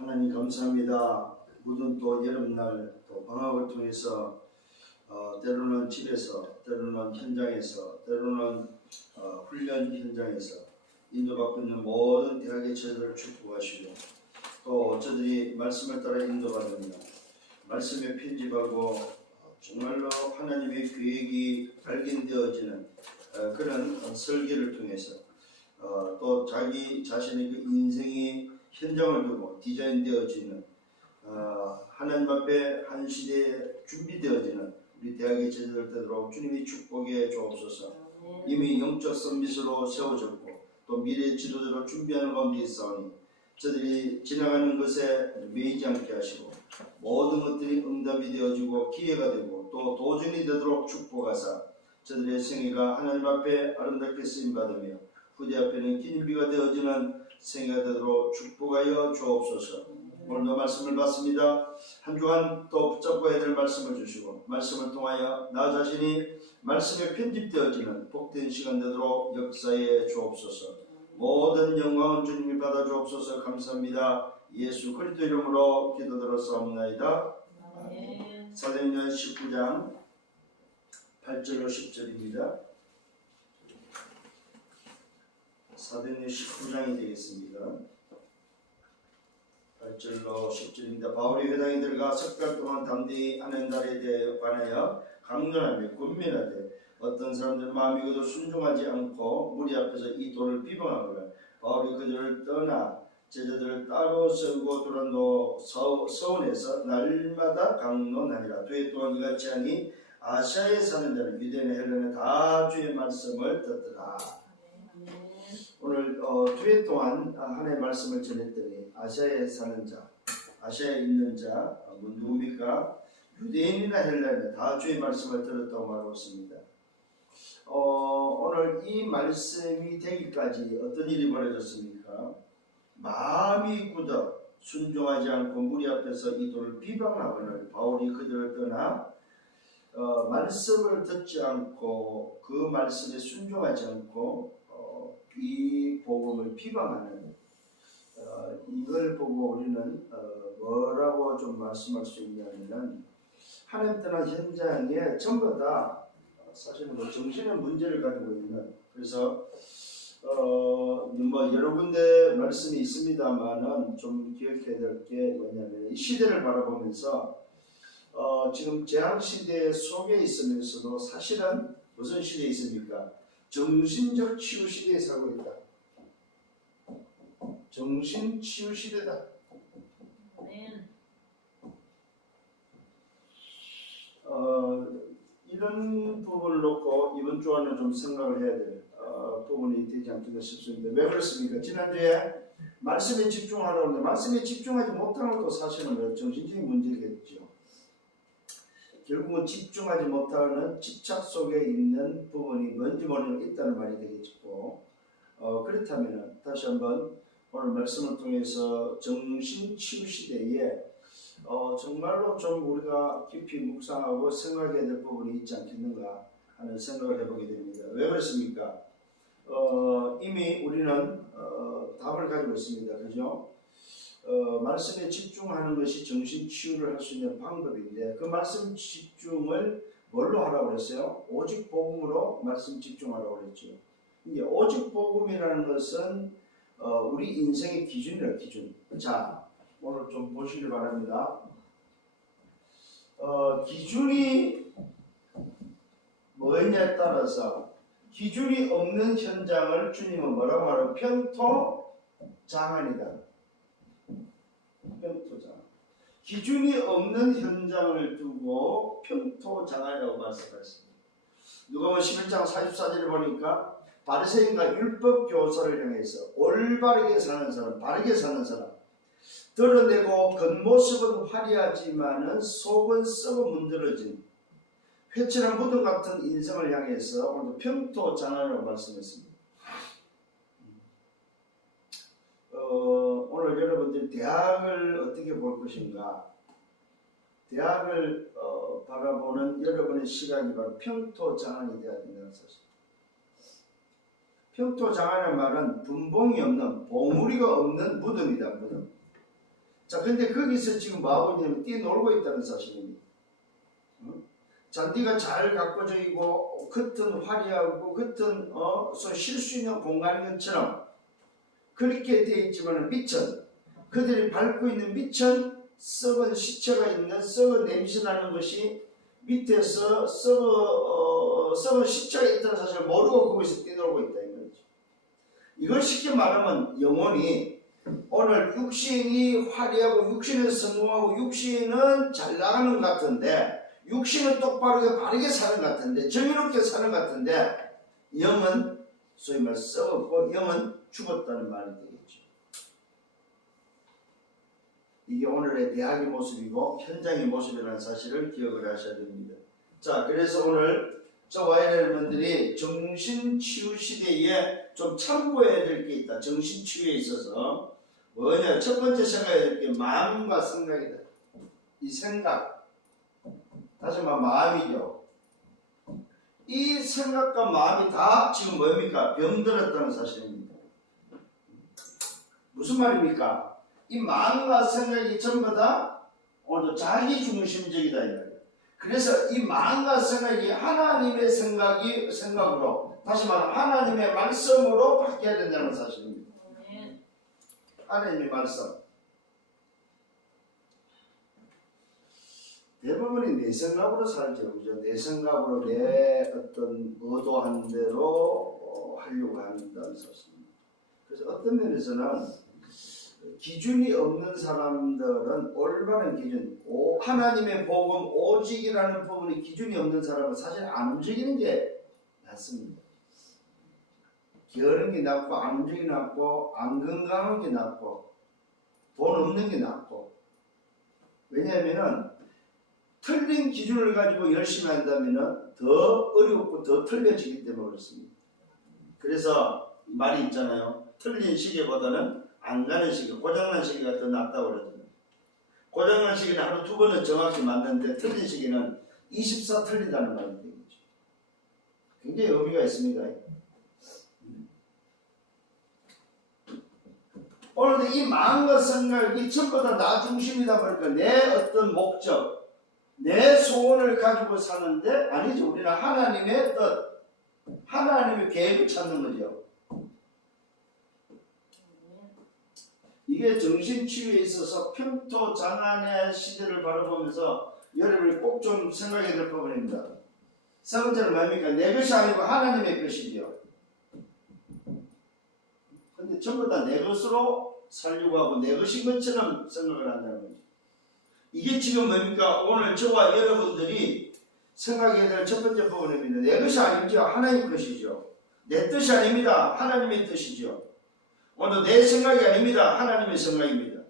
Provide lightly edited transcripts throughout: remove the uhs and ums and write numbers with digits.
하나님 감사합니다. 묻은 또 여름날 또 방학을 통해서 때로는 집에서, 때로는 현장에서, 때로는 훈련 현장에서 인도받고 있는 모든 대학의 제자들을 축복하시고, 또 저들이 말씀을 따라 인도받으며 말씀에 편집하고 정말로 하나님의 계획이 발견되어지는 그런 설계를 통해서 또 자기 자신의 그 인생의 현장을 두고 디자인되어지는 하나님 앞에 한 시대에 준비되어지는 우리 대학의 제자들 되도록 주님이 축복해 주옵소서. 이미 영적 선비서로 세워졌고 또 미래 지도자로 준비하는 가운데 있사오니 저들이 지나가는 것에 매이지 않게 하시고 모든 것들이 응답이 되어지고 기회가 되고 또 도전이 되도록 축복하사 저들의 생애가 하나님 앞에 아름답게 쓰임받으며 후대 앞에는 기념비가 되어지는 생애가 되도록 축복하여 주옵소서. 오늘도 말씀을 받습니다. 한 주간 또 붙잡고 해야 될 말씀을 주시고 말씀을 통하여 나 자신이 말씀에 편집되어지는 복된 시간 되도록 역사해 주옵소서. 모든 영광은 주님이 받아 주옵소서. 감사합니다. 예수 그리스도 이름으로 기도드렸사옵나이다. 사도행전 19장 8절로 10절입니다. 사도행전 19장이 되겠습니다. 8절로 10절입니다. 바울이 회당에 들어가 석 달 동안 담대히 하는 날에 대해 관하여 강론하며 권면하되 어떤 사람들은 마음이 그도 순종하지 않고 무리 앞에서 이 도를 비방하거나 바울이 그들을 떠나 제자들을 따로 세우고 두란노 서원에서 날마다 강론하니라. 두 해 동안 이같이 하니 아시아에 사는 자는 유대나 헬라나 다 주의 말씀을 듣더라. 오늘 두 해 동안 하나님의 말씀을 전했더니 아시아에 사는 자, 아시아에 있는 자 누굽니까? 유대인이나 헬라나 다 주의 말씀을 들었다고 말하고 있습니다. 오늘 이 말씀이 되기까지 어떤 일이 벌어졌습니까? 마음이 굳어 순종하지 않고 무리 앞에서 이 도를 비방하거늘 바울이 그들을 떠나 말씀을 듣지 않고 그 말씀에 순종하지 않고 이 복음을 비방하는 이걸 보고 우리는 뭐라고 좀 말씀할 수 있냐면 하나님 떠난 현장에 전부 다 사실은 뭐 정신의 문제를 가지고 있는, 그래서 뭐 여러 군데 말씀이 있습니다만은 좀 기억해야 될 게 뭐냐면 이 시대를 바라보면서 지금 재앙시대 속에 있으면서도 사실은 무슨 시대에 있습니까? 정신적 치유 시대에 살고 있다. 정신 치유 시대다. 이런 부분을 놓고 이번 주 안에 좀 생각을 해야 될 부분이 되지 않겠나 싶습니다. 왜 그렇습니까? 지난주에 말씀에 집중하라고 하는데 말씀에 집중하지 못하는 것도 사실은 정신적인 문제겠죠. 결국은 집중하지 못하는 집착 속에 있는 부분이 뭔지 모르는 있다는 말이 되겠고, 그렇다면 다시 한번 오늘 말씀을 통해서 정신치유 시대에 정말로 좀 우리가 깊이 묵상하고 생각해야 될 부분이 있지 않겠는가 하는 생각을 해보게 됩니다. 왜 그렇습니까? 이미 우리는 답을 가지고 있습니다. 그죠? 말씀에 집중하는 것이 정신 치유를 할 수 있는 방법인데 그 말씀 집중을 뭘로 하라고 그랬어요? 오직 복음으로 말씀 집중하라고 그랬죠. 이게 오직 복음이라는 것은 우리 인생의 기준이라 기준. 자, 오늘 좀 보시길 바랍니다. 기준이 뭐냐에 따라서 기준이 없는 현장을 주님은 뭐라고 말하면 편토장안이다. 편토장안. 기준이 없는 현장을 두고 편토장안이라고 말씀하셨습니다. 누가복음 11장 44절을 보니까 바리새인과 율법 교사를 향해서 올바르게 사는 사람, 바르게 사는 사람, 드러내고 겉모습은 화려하지만은 속은 썩어 문드러진 회칠한 무덤 같은 인생을 향해서 오늘도 편토장안이라고 말씀했습니다. 오늘 여러분들이 대학을 어떻게 볼 것인가, 대학을 바라보는 여러분의 시각이 바로 편토장안이 되어야 된다는 사실. 편토장안의 말은 분봉이 없는, 봉우리가 없는 무덤이다. 무덤. 자, 근데 거기서 지금 뭐하고 있냐면 뛰놀고 있다는 사실입니다. 잔디가 잘 가꿔져 있고 겉은 화려하고 겉은 쉴 수 있는 공간인 것처럼 그렇게 되어 있지만 밑은 그들이 밟고 있는 밑은 썩은 시체가 있는 썩은 냄새 나는 것이 밑에서 썩은 시체가 있다는 사실을 모르고 거기서 뛰놀고 있다 이 말이죠. 이걸 쉽게 말하면 영혼이 오늘 육신이 화려하고 육신은 성공하고 육신은 잘 나가는 것 같은데 육신은 똑바르게 바르게 사는 것 같은데 정의롭게 사는 것 같은데 영은 소위 말 썩었고 영은 죽었다는 말이 되겠죠. 이게 오늘의 대학의 모습이고 현장의 모습이라는 사실을 기억을 하셔야 됩니다. 자, 그래서 오늘 저와 여러분들이 정신치유 시대에 좀 참고해야 될 게 있다. 정신치유에 있어서 뭐냐? 첫 번째 생각해야 될 게 마음과 생각이다. 이 생각, 다시 말하면 마음이죠. 이 생각과 마음이 다 지금 뭡니까? 병들었다는 사실입니다. 무슨 말입니까? 이 마음과 생각이 전부 다 오늘 자기 중심적이다 이 말이에요. 그래서 이 마음과 생각이 하나님의 생각으로 다시 말하면 하나님의 말씀으로 바뀌어야 된다는 사실입니다. 하나님의 말씀. 대부분이 내 생각으로 살죠. 그죠? 내 생각으로 내 어떤 의도한 대로 하려고 한다는 사실입니다. 그래서 어떤 면에서는 기준이 없는 사람들은 올바른 기준, 하나님의 복음 오직이라는 부분이 기준이 없는 사람은 사실 안 움직이는 게 낫습니다. 게으른 게 낫고 안 움직이는 게 낫고 안 건강한 게 낫고 돈 없는 게 낫고. 왜냐하면 틀린 기준을 가지고 열심히 한다면 더 어렵고 더 틀려지기 때문에 그렇습니다. 그래서 말이 있잖아요. 틀린 시계보다는 안 가는 시계, 고장난 시계가 더 낫다고 그러잖아요. 고장난 시계는 하루 2번은 정확히 맞는데 틀린 시계는 24 틀린다는 말이 되겠죠. 굉장히 의미가 있습니다. 오늘도 이 마음과 생각이 전부 다 나 중심이다 보니까 내 어떤 목적, 내 소원을 가지고 사는데 아니죠. 우리는 하나님의 뜻, 하나님의 계획을 찾는 거죠. 이게 정신치유에 있어서 평토장안의 시대를 바라보면서 여러분이 꼭 좀 생각해야 될 부분입니다. 세 번째는 뭡니까? 내 것이 아니고 하나님의 것이죠. 근데 전부 다 내 것으로 살려고 하고 내 것인 것처럼 생각을 한다는 거죠. 이게 지금 뭡니까? 오늘 저와 여러분들이 생각해야 될 첫 번째 부분입니다. 내 것이 아니죠. 하나님의 것이죠. 내 뜻이 아닙니다. 하나님의 뜻이죠. 오늘 내 생각이 아닙니다. 하나님의 생각입니다.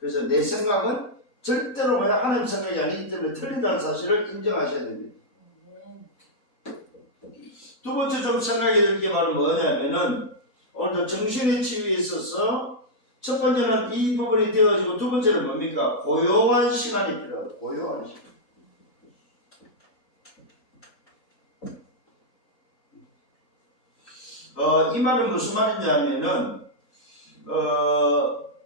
그래서 내 생각은 절대로 하나님 생각이 아니기 때문에 틀린다는 사실을 인정하셔야 됩니다. 두 번째 좀 생각해야 될 게 바로 뭐냐면은 오늘 정신의 치유에 있어서 첫 번째는 이 부분이 되어지고 두 번째는 뭡니까? 고요한 시간이 필요하다. 고요한 시간. 이 말은 무슨 말이냐면은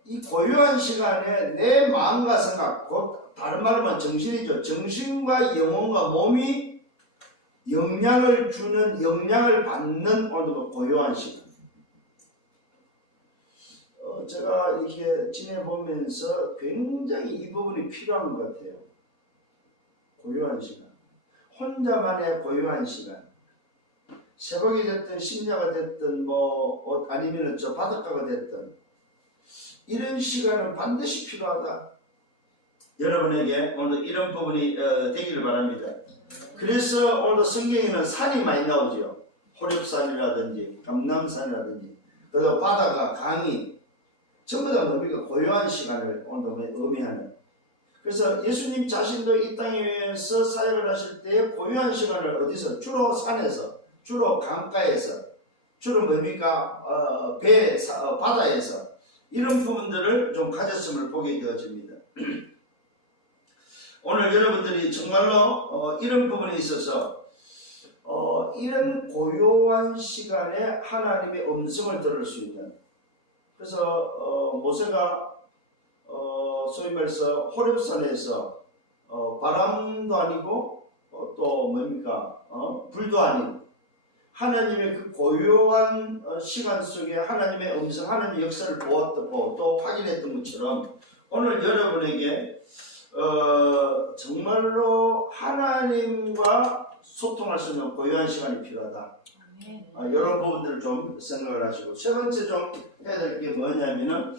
이 고요한 시간에 내 마음과 생각, 곧 다른 말로 하면 정신이죠. 정신과 영혼과 몸이 영향을 주는, 영향을 받는 오늘도 고요한 시간. 제가 이렇게 지내보면서 굉장히 이 부분이 필요한 것 같아요. 고요한 시간. 혼자만의 고요한 시간. 새벽이 됐든 심야가 됐든 아니면 저 바닷가가 됐든 이런 시간은 반드시 필요하다. 여러분에게 오늘 이런 부분이 되기를 바랍니다. 그래서 오늘 성경에는 산이 많이 나오죠. 호렙산이라든지 감람산이라든지 그리고 바다가 강이 전부 다 뭡니까? 고요한 시간을 오늘 의미하는. 그래서 예수님 자신도 이 땅에서 사역을 하실 때 고요한 시간을 어디서? 주로 산에서, 주로 강가에서, 주로 뭡니까? 바다에서 이런 부분들을 좀 가졌음을 보게 되어집니다. 오늘 여러분들이 정말로 이런 부분에 있어서 이런 고요한 시간에 하나님의 음성을 들을 수 있는. 그래서 모세가 소위 말해서 호렙산에서 바람도 아니고 또 뭡니까 불도 아닌 하나님의 그 고요한 시간 속에 하나님의 음성, 하나님의 역사를 보았고 또 확인했던 것처럼 오늘 여러분에게 정말로 하나님과 소통할 수 있는 고요한 시간이 필요하다. 이런 부분들을 좀 생각을 하시고 세 번째 좀 해야 될 게 뭐냐면은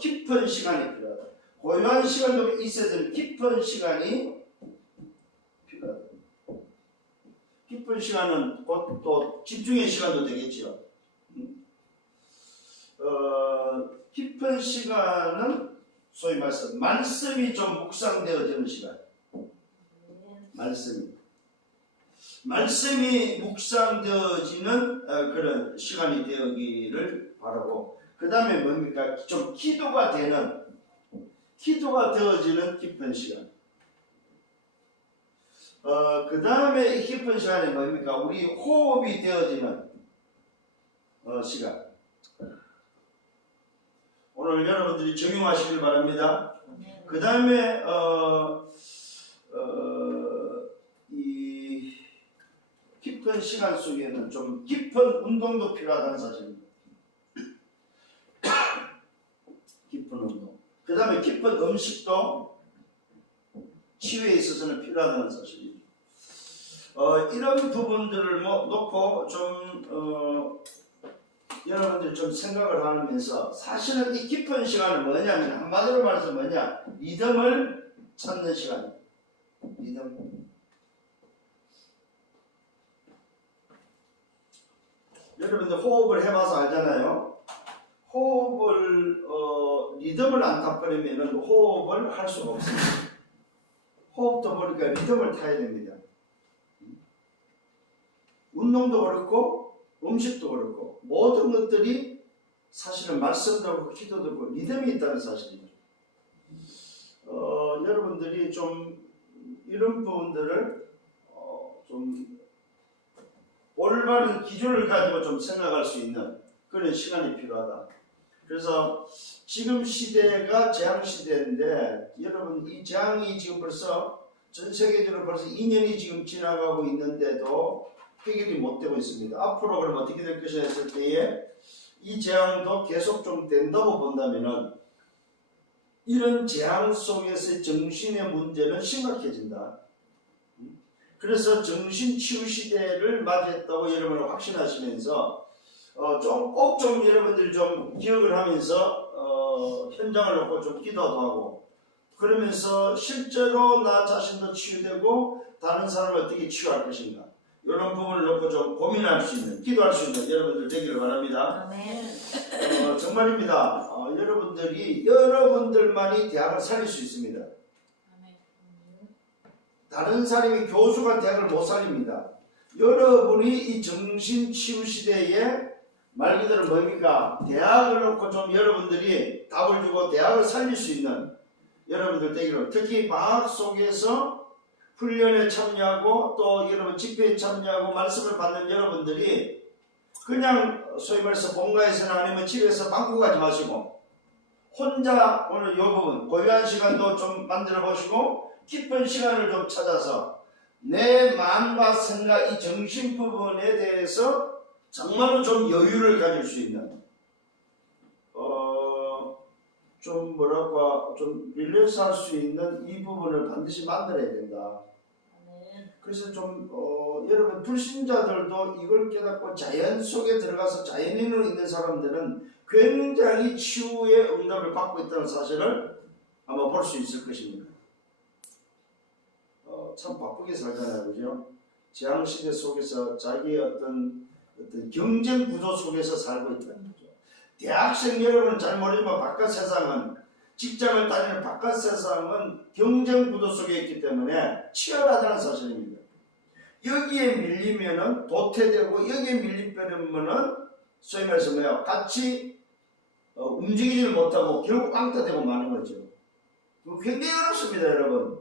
깊은 시간이 필요하다. 고요한 시간도 있어야 되는 깊은 시간이 필요하다. 깊은 시간은 곧 또 집중의 시간도 되겠죠. 깊은 시간은 소위 말해서 말씀이 좀 묵상되어지는 시간. 말씀이 묵상되어지는 그런 시간이 되기를 바라고, 그 다음에 뭡니까? 좀 기도가 되어지는 깊은 시간. 그 다음에 이 깊은 시간이 뭡니까? 우리 호흡이 되어지는 시간. 오늘 여러분들이 적용하시길 바랍니다. 그 다음에 이 깊은 시간 속에는 좀 깊은 운동도 필요하다는 사실입니다. 깊은 운동. 그 다음에 깊은 음식도 치유에 있어서는 필요하다는 사실이죠. 이런 부분들을 놓고 좀 여러분들 좀 생각을 하면서, 사실은 이 깊은 시간은 뭐냐면 한마디로 말해서 뭐냐, 리듬을 찾는 시간. 리듬. 여러분들 호흡을 해봐서 알잖아요. 호흡을 리듬을 안 타버리면 호흡을 할 수가 없습니다. 호흡도 보니까 리듬을 타야 됩니다. 운동도 그렇고 음식도 그렇고 모든 것들이 사실은 말씀도 그렇고 기도도 그렇고 리듬이 있다는 사실이죠. 여러분들이 좀 이런 부분들을 좀 올바른 기준을 가지고 좀 생각할 수 있는 그런 시간이 필요하다. 그래서 지금 시대가 재앙 시대인데, 여러분 이 재앙이 지금 벌써 전 세계적으로 벌써 2년이 지금 지나가고 있는데도 해결이 못 되고 있습니다. 앞으로 그럼 어떻게 될 것이냐 했을 때에 이 재앙도 계속 좀 된다고 본다면은 이런 재앙 속에서의 정신의 문제는 심각해진다. 그래서 정신치유 시대를 맞이했다고 여러분을 확신하시면서 꼭 좀 여러분들이 좀 기억을 하면서 현장을 놓고 좀 기도도 하고, 그러면서 실제로 나 자신도 치유되고 다른 사람을 어떻게 치유할 것인가, 이런 부분을 놓고 좀 고민할 수 있는, 기도할 수 있는 여러분들 되기를 바랍니다. 아멘. 정말입니다. 여러분들만이 대학을 살릴 수 있습니다. 다른 사람이 교수가 대학을 못 살립니다. 여러분이 이 정신치유 시대에 말 그대로 뭡니까? 대학을 놓고 좀 여러분들이 답을 주고 대학을 살릴 수 있는 여러분들 되기를, 특히 방학 속에서 훈련에 참여하고 또 여러분 집회에 참여하고 말씀을 받는 여러분들이 그냥 소위 말해서 본가에서나 아니면 집에서 방구 가지 마시고 혼자 오늘 이 부분 고요한 시간도 좀 만들어 보시고 깊은 시간을 좀 찾아서 내 마음과 생각, 이 정신 부분에 대해서 정말로 좀 여유를 가질 수 있는 좀 뭐랄까 좀 릴렉스 할 수 있는 이 부분을 반드시 만들어야 된다. 그래서 좀 여러분 불신자들도 이걸 깨닫고 자연 속에 들어가서 자연인으로 있는 사람들은 굉장히 치유의 응답을 받고 있다는 사실을 아마 볼 수 있을 것입니다. 참 바쁘게 살잖아요, 그죠? 재앙시대 속에서 자기의 어떤 경쟁 구조 속에서 살고 있다는 거죠. 대학생 여러분은 잘 모르지만 바깥 세상은, 직장을 다니는 바깥 세상은 경쟁 구조 속에 있기 때문에 치열하다는 사실입니다. 여기에 밀리면은 도태되고, 여기에 밀리면은 소위 말해서 뭐야, 같이 움직이지를 못하고 결국 앙탈되고 마는 거죠. 굉장히 어렵습니다, 여러분.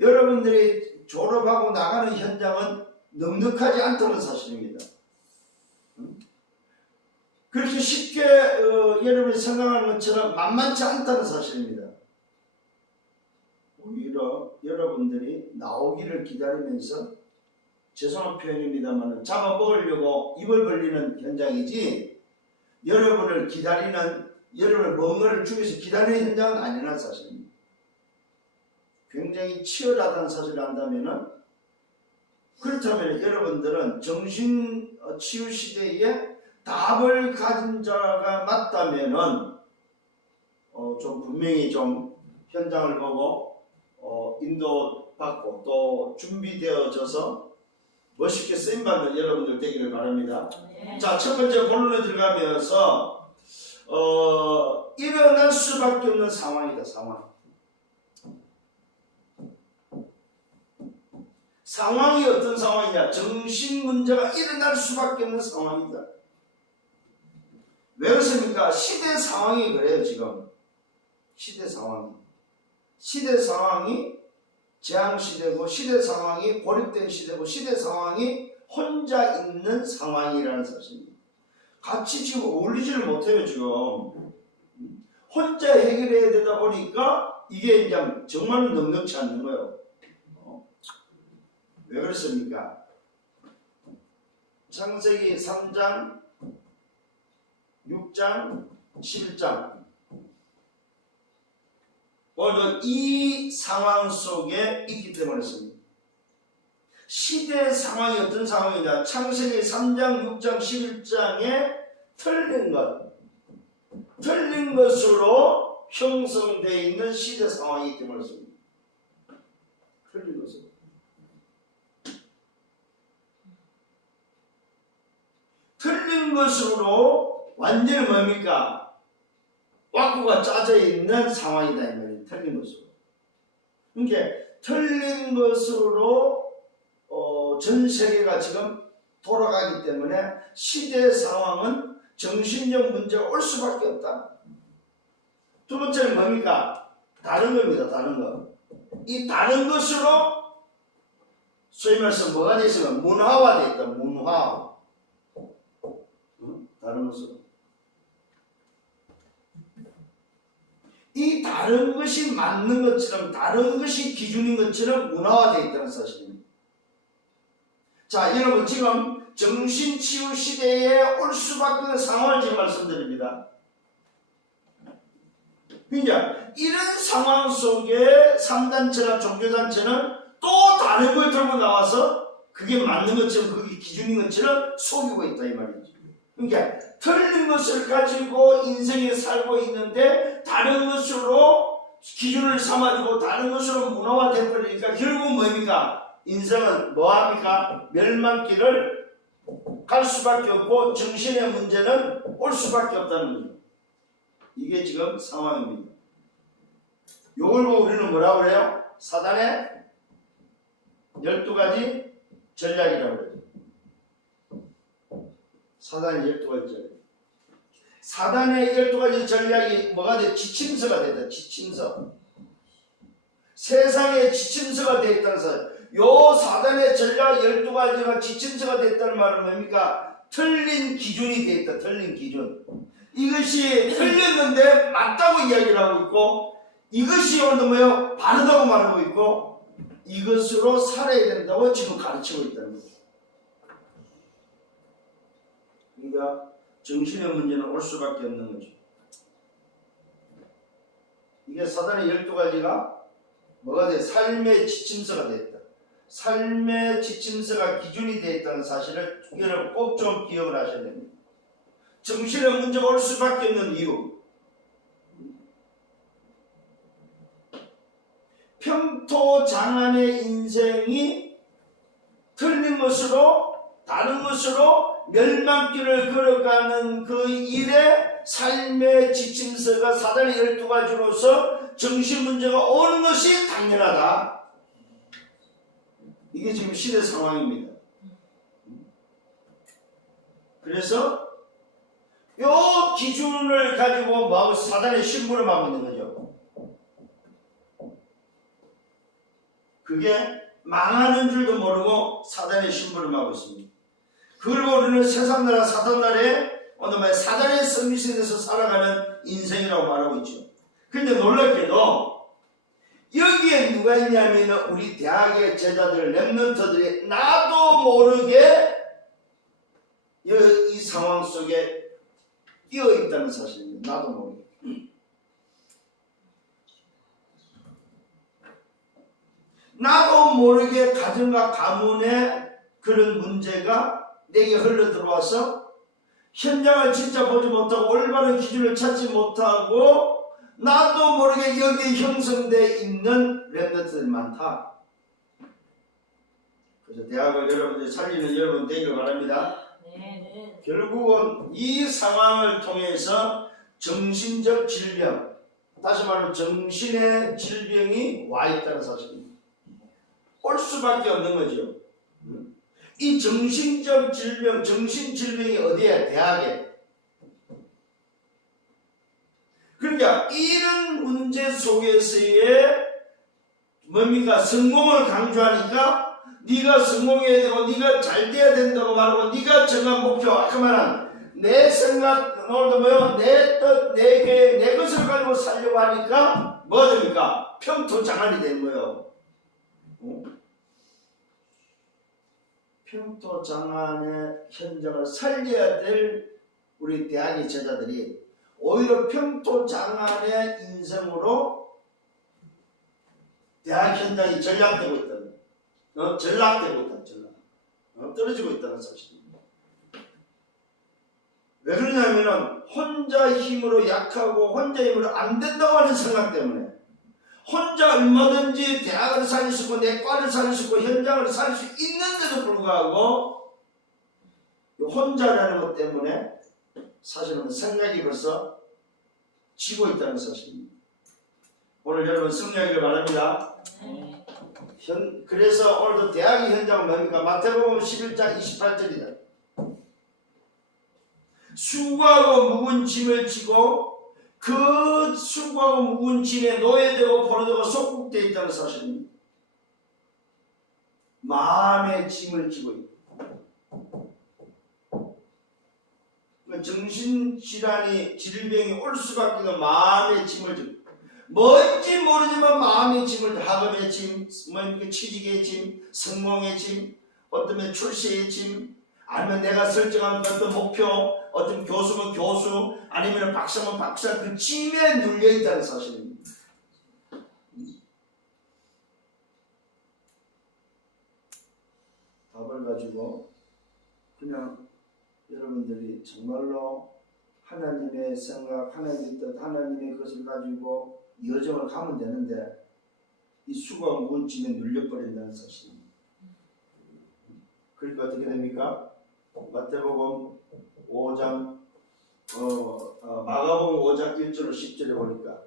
여러분들이 졸업하고 나가는 현장은 넉넉하지 않다는 사실입니다. 그렇게 쉽게 여러분이 생각하는 것처럼 만만치 않다는 사실입니다. 오히려 여러분들이 나오기를 기다리면서, 죄송한 표현입니다만, 잡아먹으려고 입을 벌리는 현장이지, 여러분을 기다리는, 여러분을 뭔가를 주기 위해서 기다리는 현장은 아니라는 사실입니다. 굉장히 치열하다는 사실을 안다면은, 그렇다면 여러분들은 정신치유 시대에 답을 가진 자가 맞다면은 좀 분명히 좀 현장을 보고 인도받고 또 준비되어져서 멋있게 쓰임받는 여러분들 되기를 바랍니다. 네. 자, 첫 번째 본론에 들어가면서 일어날 수밖에 없는 상황이다. 상황이 어떤 상황이냐? 정신 문제가 일어날 수밖에 없는 상황이다. 왜 그렇습니까? 시대 상황이 그래요. 지금 시대 상황이 재앙시대고, 시대 상황이 고립된 시대고, 시대 상황이 혼자 있는 상황이라는 사실입니다. 같이 지금 어울리지를 못해요. 지금 혼자 해결해야 되다 보니까 이게 이제 정말 넉넉지 않는 거예요. 왜 그렇습니까? 창세기 3장, 6장, 11장. 오늘 이 상황 속에 있기 때문에 그렇습니다. 시대 상황이 어떤 상황이냐? 창세기 3장, 6장, 11장에 틀린 것으로 형성되어 있는 시대 상황이기 때문에 그렇습니다. 틀린 것으로. 틀린 것으로 완전히 뭡니까? 와꾸가 짜져 있는 상황이다 이 말이에요. 틀린 것으로. 그러니까 틀린 것으로 전 세계가 지금 돌아가기 때문에 시대 상황은 정신적 문제가 올 수밖에 없다. 두 번째는 뭡니까? 다른 겁니다. 다른 거. 이 다른 것으로 소위 말해서 뭐가 되어 있으면 문화화되어 있다. 문화. 다른 것으로. 이 다른 것이 맞는 것처럼, 다른 것이 기준인 것처럼 문화화되어 있다는 사실입니다. 자, 여러분 지금 정신치유 시대에 올 수밖에 없는 상황을 지금 말씀드립니다. 그러니까 이런 상황 속에 3단체나 종교단체는 또 다른 걸 들고 나와서 그게 맞는 것처럼, 그게 기준인 것처럼 속이고 있다 이 말이죠. 그러니까 틀린 것을 가지고 인생에 살고 있는데 다른 것으로 기준을 삼아주고 다른 것으로 문화화돼 버리니까 결국 뭡니까? 인생은 뭐합니까? 멸망길을 갈 수밖에 없고 정신의 문제는 올 수밖에 없다는 거죠. 이게 지금 상황입니다. 이걸 보고 우리는 뭐라고 그래요? 사단의 12가지 전략이라고 그래요. 사단의 12가지 전략. 사단의 12가지 전략이 뭐가 돼? 지침서가 됐다. 지침서. 세상의 지침서가 되었다는 사실. 요 사단의 전략 12가지가 지침서가 됐다는 말은 뭡니까? 틀린 기준이 되었다. 틀린 기준. 이것이 틀렸는데 맞다고 이야기를 하고 있고, 이것이 오늘 뭐예요? 바르다고 말하고 있고, 이것으로 살아야 된다고 지금 가르치고 있다는 거죠. 그러니까 정신의 문제는 올 수밖에 없는 거죠. 이게 사단의 12가지가 뭐가 돼? 삶의 지침서가 됐다. 삶의 지침서가 기준이 되어 있다는 사실을 여러분 꼭 좀 기억을 하셔야 됩니다. 정신의 문제가 올 수밖에 없는 이유. 평토장안의 인생이 틀린 것으로, 다른 것으로 멸망길을 걸어가는 그 일에 삶의 지침서가 사단의 12가지로서 정신 문제가 오는 것이 당연하다. 이게 지금 시대 상황입니다. 그래서 요 기준을 가지고 뭐하고 사단의 심부름 하고 있는 거죠. 그게 망하는 줄도 모르고 사단의 심부름 하고 있습니다. 그걸 모르는 세상나라 사단나라에 오늘 말 사단의 서밋에서 살아가는 인생이라고 말하고 있죠. 그런데 놀랍게도 여기에 누가 있냐면 우리 대학의 제자들 렘넌트들이 나도 모르게 이 상황 속에 끼어 있다는 사실입니다. 나도 모르게. 나도 모르게 가정과 가문에 그런 문제가 내게 흘러 들어와서 현장을 진짜 보지 못하고 올바른 기준을 찾지 못하고 나도 모르게 여기에 형성되어 있는 렘넌트들이 많다. 그래서 대학을 여러분들 살리는 여러분 되기를 바랍니다. 결국은 이 상황을 통해서 정신적 질병, 다시 말하면 정신의 질병이 와 있다는 사실입니다. 올 수밖에 없는 거죠. 이 정신적 질병, 정신 질병이 어디에? 대학에. 그러니까 이런 문제 속에서의 뭡니까? 성공을 강조하니까 네가 성공해야 되고 네가 잘 돼야 된다고 말하고 네가 정한 목표, 아까 말한 내 생각, 오늘도 뭐요? 내 뜻, 내 계획, 내 것을 가지고 살려고 하니까 뭐가 됩니까? 평토장안이 되는 거예요. 평토장안의 현장을 살려야 될 우리 대학의 제자들이 오히려 평토장안의 인생으로 대학 현장이 전락되고 있다는, 전락되고 있다는, 떨어지고 있다는 사실입니다. 왜 그러냐면은 혼자 힘으로 약하고 혼자 힘으로 안 된다고 하는 생각 때문에 혼자 얼마든지 대학을 살릴 수 있고 내과를 살릴 수 있고 현장을 살릴 수 있는데도 불구하고 혼자라는 것 때문에 사실은 생각이 벌써 지고 있다는 사실입니다. 오늘 여러분 승리하기를 바랍니다. 그래서 오늘도 대학의 현장은 뭡니까? 마태복음 11장 28절이다. 수고하고 묵은 짐을 지고 그 수고하고 묵은 짐에 노예되고 포로되고 속국되어 있다는 사실입니다. 마음의 짐을 지고 있다. 정신질환이 질병이 올 수밖에 없는 마음의 짐을 지고 뭔지 모르지만 마음의 짐을, 학업의 짐, 취직의 짐, 성공의 짐, 어떤 출세의 짐, 아니면 내가 설정한 어떤 목표, 어떤 교수면 교수, 아니면 박사면 박사, 그 짐에 눌려있다는 사실입니다. 답을 가지고 그냥 여러분들이 정말로 하나님의 생각, 하나님의 뜻, 하나님의 것을 가지고 여정을 가면 되는데 이 수고가 무거운 짐에 눌려버린다는 사실입니다. 그러니까 어떻게 됩니까? 마태복음 5장 마가복음 5장 1절로 10절에 보니까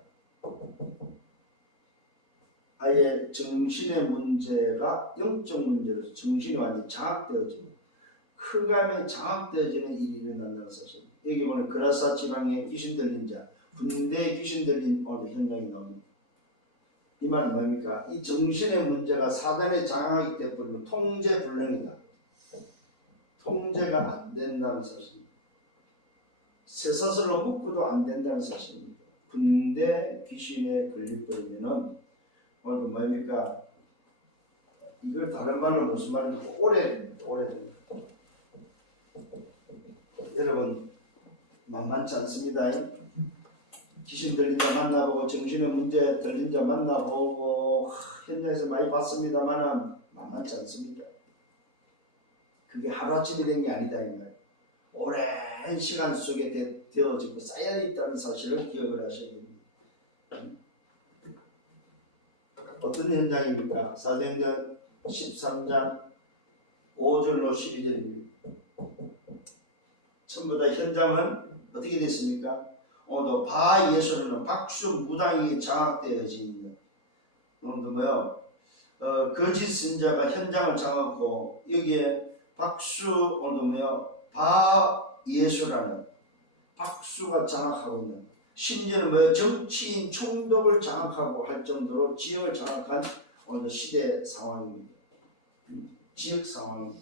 아예 정신의 문제가 영적 문제로서 정신이 완전히 장악되어지는, 흑암에 장악되어지는 일이 일어난다는 사실입니다. 여기 보면 그라사 지방에 귀신 들린 자, 군대에 귀신 들린 오늘 현장이 나옵니다. 이 말은 뭡니까? 이 정신의 문제가 사단에 장악하기 때문에 통제불능이다. 통제가 안 된다는 사실입니다. 쇠사슬로 묶어도 안 된다는 사실입니다. 군대 귀신에 걸려버리면은 오늘 뭡니까? 이걸 다른 말로 무슨 말인지 오래됩니다. 여러분 만만치 않습니다. 귀신 들린 자 만나보고 정신의 문제 들린 자 만나보고 현장에서 많이 봤습니다만 만만치 않습니다. 그게 하루아침에 된 게 아니다 이 말. 오랜 시간 속에 되어지고 쌓여 있다는 사실을 기억을 하셔야 됩니다. 어떤 현장입니까? 사도행전 13장 5절로 12절입니다. 전부 다 현장은 어떻게 됐습니까? 오늘도 바 예수는 박수 무당이 장악되어져 있는, 오늘도 뭐요? 거짓 선자가 현장을 장악하고 여기에 박수, 오늘도 뭐요? 바 예수라는 박수가 장악하고 있는, 심지어는 뭐요? 정치인 총독을 장악하고 할 정도로 지역을 장악한 오늘 시대 상황입니다. 지역 상황입니다.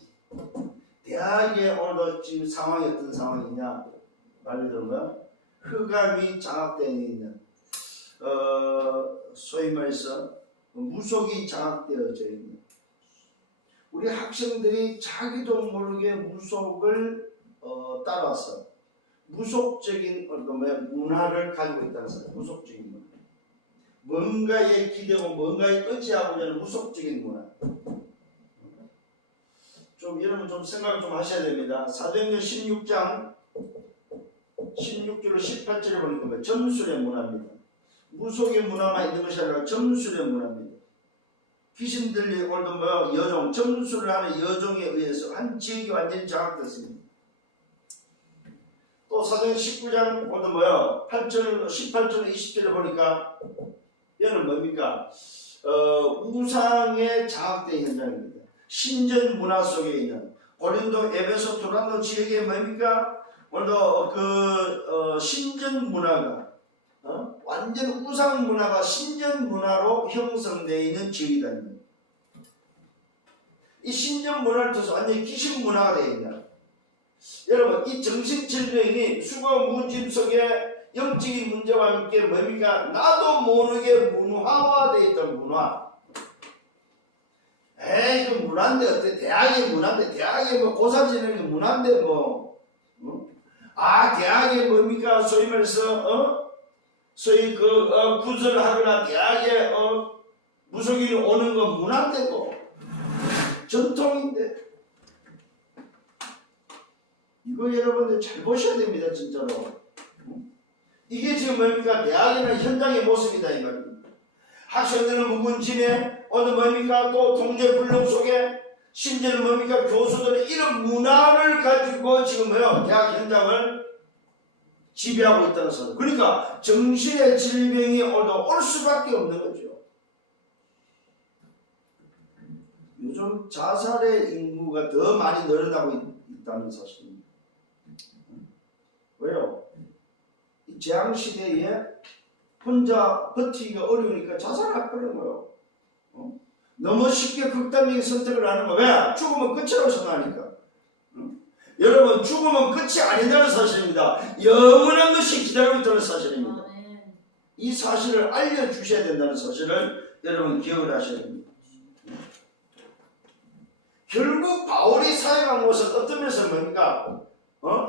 대학의 오늘도 지금 상황이 어떤 상황이냐? 말 그대로 뭐야? 흑암이 장악되어 있는 소위 말해서 무속이 장악되어져 있는 우리 학생들이 자기도 모르게 무속을 따라서 무속적인 문화를 가지고 있다는 사람. 무속적인 문화. 뭔가에 기대고 뭔가에 의지하고자 하는 무속적인 문화. 좀 여러분 좀 생각 좀 하셔야 됩니다. 사도행전 16장 16절로 18절에 보니까 점술의 문화입니다. 무속의 문화만 있는 것이 아니라 점술의 문화입니다. 귀신 들린 여종, 점술을 하는 여종에 의해서 한 지역이 완전히 장악됐습니다. 또 사도행전 19장 18절 20절에 보니까 얘는 뭡니까? 우상의 장악된 현장입니다. 신전 문화 속에 있는 고린도, 에베소, 두란노 지역에 뭡니까? 신전 문화가 완전 우상 문화가 신전 문화로 형성되어 있는 지역이다. 이 신전 문화를 통해서 완전히 귀신 문화가 되어 있다. 여러분, 이 정신질병이 수고 무짐 속에 영적인 문제와 함께 뭡니까? 나도 모르게 문화화되어 있던 문화. 에이, 그 문화인데 어때? 대학의 문화인데, 대학에 고사 지내는 게 문화인데 대학에 뭡니까? 소위 말해서 소위 구설하거나 대학에 무속인이 오는 건 문화인데고 전통인데 이거 여러분들 잘 보셔야 됩니다. 진짜로. 이게 지금 뭡니까? 대학이나 현장의 모습이다 이 말입니다. 학생들은 묵은짐에 뭡니까? 또 동제불능 속에 심지어는 뭡니까? 교수들은 이런 문화를 가지고 지금 대학 현장을 지배하고 있다는 소리. 그러니까 정신의 질병이 올 수밖에 없는 거죠. 요즘 자살의 인구가 더 많이 늘어나고 있다는 사실입니다. 왜요? 이 재앙시대에 혼자 버티기가 어려우니까 자살할 거라는 거예요. 너무 쉽게 극단적인 선택을 하는 거. 왜? 죽으면 끝이라고 생각하니까. 여러분, 죽으면 끝이 아니라는 사실입니다. 영원한 것이 기다리고 있다는 사실입니다. 이 사실을 알려주셔야 된다는 사실을 여러분 기억을 하셔야 됩니다. 결국 바울이 사역한 것은 어떤 면에서 뭡니까?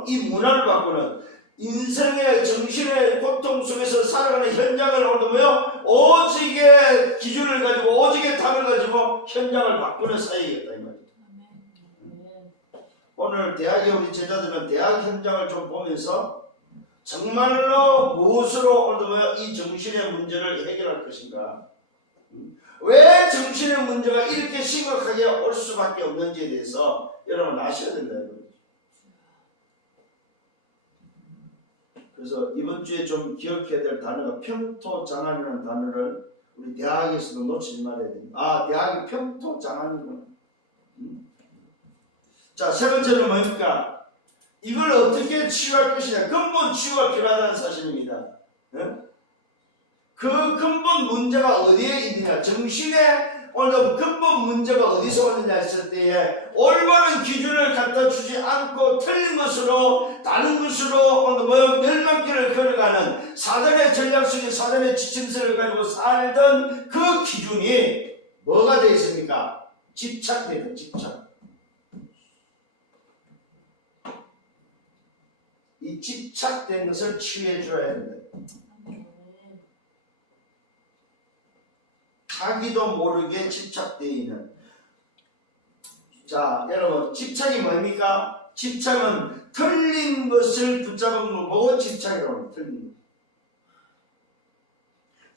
이 문화를 바꾸는 인생의 정신의 고통 속에서 살아가는 현장을 오직의 기준을 가지고 오직의 답을 가지고 현장을 바꾸는 사역이겠다 이 말이죠. 오늘 대학에 우리 제자들은 대학 현장을 좀 보면서 정말로 무엇으로 이 정신의 문제를 해결할 것인가? 왜 정신의 문제가 이렇게 심각하게 올 수밖에 없는지에 대해서 여러분 아셔야 된다. 그래서 이번 주에 좀 기억해야 될 단어가 평토장안이라는 단어를 우리 대학에서도 놓치지 말아야 됩니다. 대학이 평토장안이구나. 자, 세 번째는 뭡니까? 이걸 어떻게 치유할 것이냐. 근본 치유가 필요하다는 사실입니다. 그 근본 문제가 어디에 있느냐. 정신의 근본 문제가 어디서 오느냐 했을 때에 올바른 기준을 갖다 주지 않고 틀린 것으로 다른 것으로 멸망길을 걸어가는 사단의 전략 속에 사단의 지침서를 가지고 살던 그 기준이 뭐가 되어 있습니까? 집착되는 집착. 이 집착된 것을 치유해 줘야 합니다. 자기도 모르게 집착되어 있는. 자, 여러분, 집착이 뭡니까? 집착은 틀린 것을 붙잡은 거 보고 집착이라고 합니다. 틀린 것.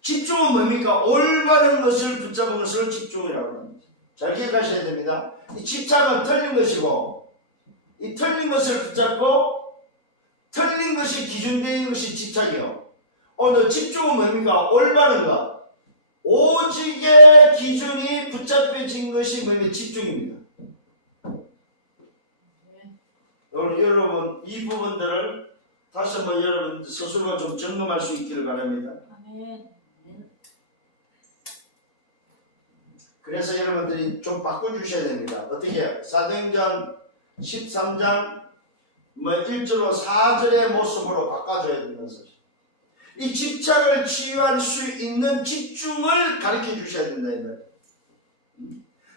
집중은 뭡니까? 올바른 것을 붙잡은 것을 집중이라고 합니다. 잘 기억하셔야 됩니다. 이 집착은 틀린 것이고, 이 틀린 것을 붙잡고 틀린 것이 기준되는 것이 집착이요. 오늘 집중은 뭡니까? 올바른 것. 오직의 기준이 붙잡혀진 것이 뭡니까? 집중입니다. 오늘 여러분 이 부분들을 다시 한번 여러분 스스로가 좀 점검할 수 있기를 바랍니다. 그래서 여러분들이 좀 바꿔주셔야 됩니다. 어떻게 해요? 사도행전 13장 1절로 4절의 모습으로 바꿔줘야 된다는 사실. 이 집착을 치유할 수 있는 집중을 가르쳐 주셔야 된다. 이 말.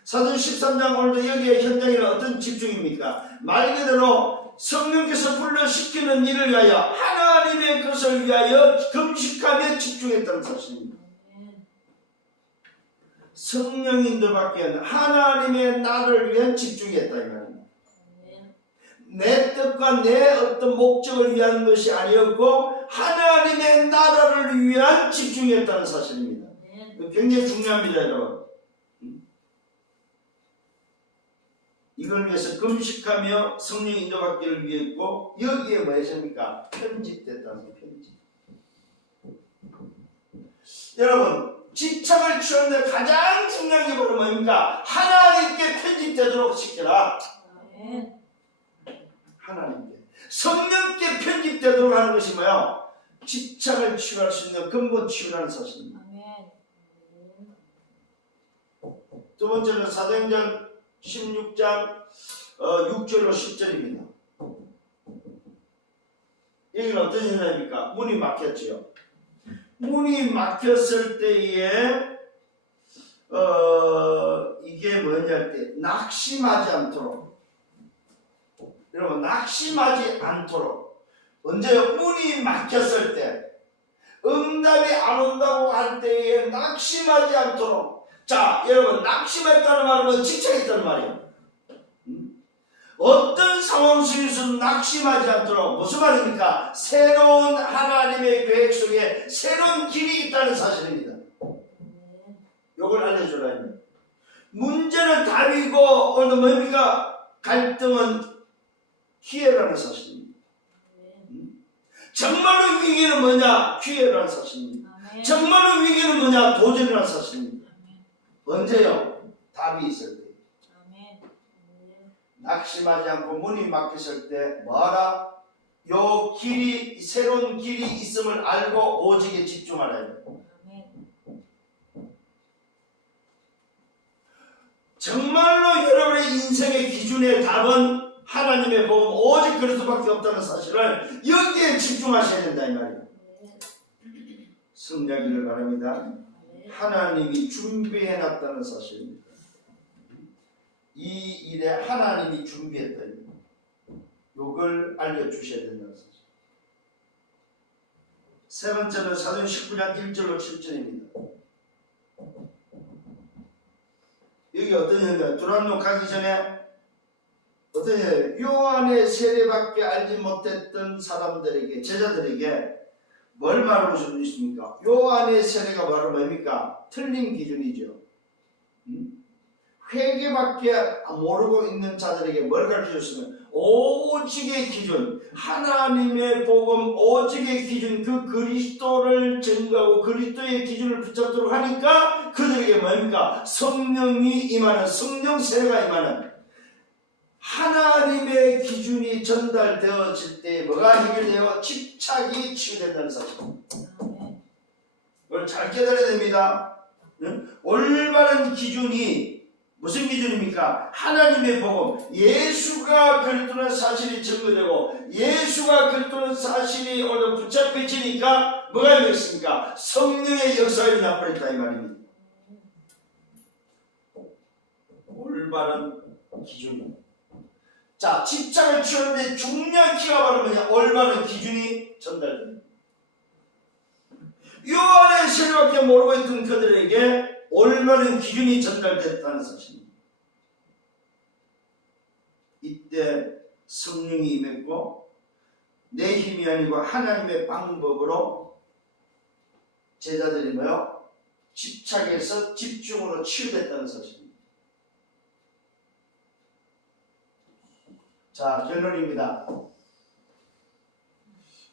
사도행 13장 오늘도 여기에 현장에는 어떤 집중입니까? 말 그대로 성령께서 불러시키는 일을 위하여 하나님의 것을 위하여 금식하며 집중했다는 사실입니다. 성령인들밖에 하나님의 나를 위한 집중했다 이 말입니다. 내 뜻과 내 어떤 목적을 위한 것이 아니었고 하나님의 나라를 위한 집중이었다는 사실입니다. 굉장히 중요합니다 여러분. 이걸 위해서 금식하며 성령 인도받기를 위했고 여기에 뭐 했습니까? 편집됐다는 거예요. 편집. 여러분 집착을 치우는데 가장 중요한 게 바로 뭡니까? 하나님께 편집되도록 시켜라. 하나님께 성령께 편집되도록 하는 것이 뭐예요? 집착을 치유할 수 있는 근본 치유라는 사실입니다. 두 번째는 사도행전 16장 6절로 10절입니다. 여기는 어떤 현상입니까? 문이 막혔지요. 문이 막혔을 때에 이게 뭐냐 할 때 낙심하지 않도록 여러분 낙심하지 않도록 언제요? 문이 막혔을 때 응답이 안 온다고 할 때에 낙심하지 않도록 자 여러분 낙심했다는 말은 집착했다는 말이에요. 어떤 상황 속에서 낙심하지 않도록 무슨 말입니까? 새로운 하나님의 계획 속에 새로운 길이 있다는 사실입니다. 이걸 알려주라 합니다. 문제는 답이고 오늘 뭡니까? 갈등은 기회라는 사실입니다. 정말로 위기는 뭐냐? 기회라는 사실입니다. 정말로 위기는 뭐냐? 도전이라는 사실입니다. 언제요? 답이 있을 때. 낙심하지 않고 문이 막혔을 때 뭐하라? 요 길이 새로운 길이 있음을 알고 오직에 집중하라. 정말로 여러분의 인생의 기준의 답은 하나님의 복음 오직 그리스도밖에 없다는 사실을 여기에 집중하셔야 된다 이 말이에요. 승리하기를 바랍니다. 하나님이 준비해놨다는 사실입니다. 이 일에 하나님이 준비했다. 이걸 알려주셔야 된다는 사실. 세 번째는 사도행 19장 1절로 7절입니다. 여기 어떤 현장? 두란노 가기 전에 어떤 현장? 요한의 세례밖에 알지 못했던 사람들에게 제자들에게 뭘 말하고 있습니까? 요한의 세례가 바로 뭡니까? 틀린 기준이죠. 회개밖에 모르고 있는 자들에게 뭘 가르쳐줬으면 오직의 기준, 하나님의 복음 오직의 기준, 그 그리스도를 증거하고 그리스도의 기준을 붙잡도록 하니까 그들에게 뭡니까? 성령이 임하는, 성령 세례가 임하는 하나님의 기준이 전달되어질 때 뭐가 해결되어 집착이 치유된다는 사실입니다. 이걸 잘 깨달아야 됩니다. 올바른 기준이 무슨 기준입니까? 하나님의 복음, 예수가 그리스도는 사실이 증거되고 예수가 그리스도는 사실이 오늘 붙잡혀지니까 뭐가 되겠습니까? 성령의 역사가 일어나버렸다 이 말입니다. 올바른 기준입니다. 자, 집착을 치우는데 중요한 키가 바로 뭐냐? 올바른 기준이 전달됩니다. 요한의 세례밖에 모르고 있던 그들에게 올바른 기준이 전달됐다는 사실입니다. 이때 성령이 임했고 내 힘이 아니고 하나님의 방법으로 제자들이 뭐요? 집착에서 집중으로 치유됐다는 사실입니다. 자, 결론입니다.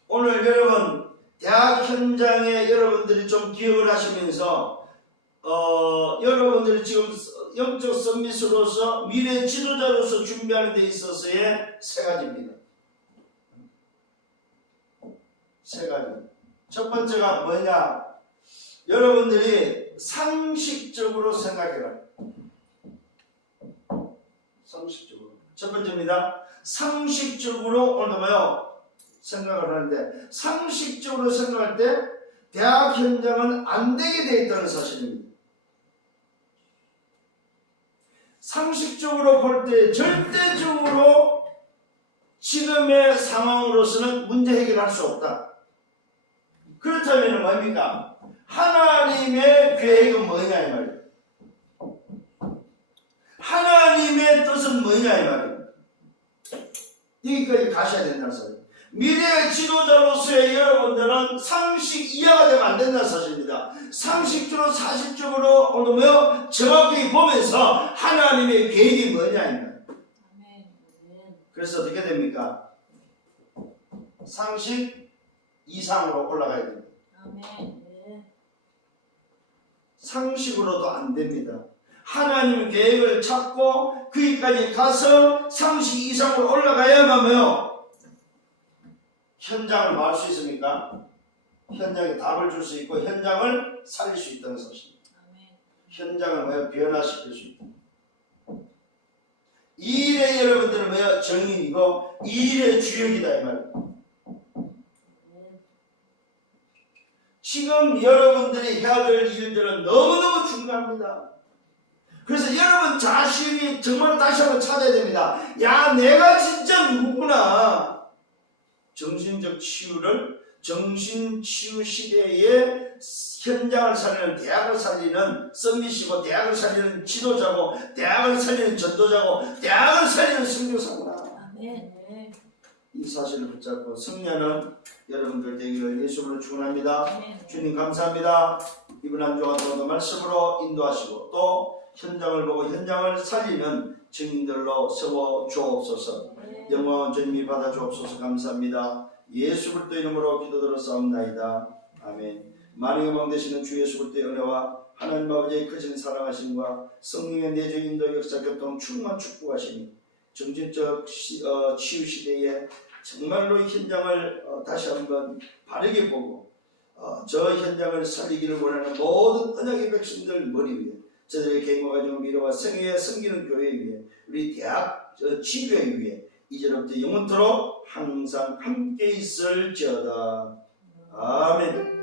오늘 여러분 대학 현장에 여러분들이 좀 기억을 하시면서 여러분들이 지금 영적 서밋으로서 미래 지도자로서 준비하는 데 있어서의 세 가지입니다. 세 가지. 첫 번째가 뭐냐? 여러분들이 상식적으로 생각해라. 상식적으로. 첫 번째입니다. 상식적으로 오늘도 뭐요? 생각을 하는데 상식적으로 생각할 때 대학 현장은 안 되게 되어 있다는 사실입니다. 상식적으로 볼 때 절대적으로 지금의 상황으로서는 문제 해결할 수 없다. 그렇다면 뭡니까? 하나님의 계획은 뭐냐 이 말이에요. 하나님의 뜻은 뭐냐 이 말이에요. 여기까지 가셔야 된다는 사실. 미래의 지도자로서의 여러분들은 상식 이하가 되면 안 된다는 사실입니다. 상식적으로 사실적으로 오늘 뭐요? 정확히 보면서 하나님의 계획이 뭐냐 이 말이에요. 그래서 어떻게 됩니까? 상식 이상으로 올라가야 됩니다. 상식으로도 안 됩니다. 하나님 계획을 찾고 거기까지 가서 상식 이상으로 올라가야만 뭐요? 현장을 막을 수 있습니까? 현장에 답을 줄 수 있고 현장을 살릴 수 있다는 사실입니다. 현장을 뭐요? 변화시킬 수 있다. 이 일에 여러분들은 뭐요? 정인이고 이 일의 주역이다 이 말이에요. 지금 여러분들이 해야 될 일들은 너무너무 중요합니다. 그래서 여러분 자신이 정말 다시 한번 찾아야 됩니다. 야, 내가 진짜 누구구나. 정신적 치유를 정신치유 시대에 현장을 살리는 대학을 살리는 썸밋이고 대학을 살리는 지도자고 대학을 살리는 전도자고 대학을 살리는 선교사구나. 이 사실을 붙잡고 승리하는 여러분들 되기를 예수님으로 축원합니다. 주님 감사합니다. 이번 한 주간 더 말씀으로 인도하시고 또 현장을 보고 현장을 살리는 증인들로 세워 주옵소서. 영광은 주님이 받아 주옵소서. 감사합니다. 예수 그리스도 이름으로 기도드렸사옵나이다. 아멘. 만왕의 왕 되시는 주 예수 그리스도의 은혜와 하나님 아버지의 크신 사랑하심과 성령의 내적 인도 역사 교통 충만 축복하시니 정신적 치유 시대에 정말로 현장을 다시 한번 바르게 보고 저 현장을 살리기를 원하는 모든 언약의 백성들 머리 위에 저들의 개인과 가정 미래와 생애에 섬기는 교회 위에 우리 대학 지교회 위에 이제부터 영원토록 항상 함께 있을지어다. 아멘.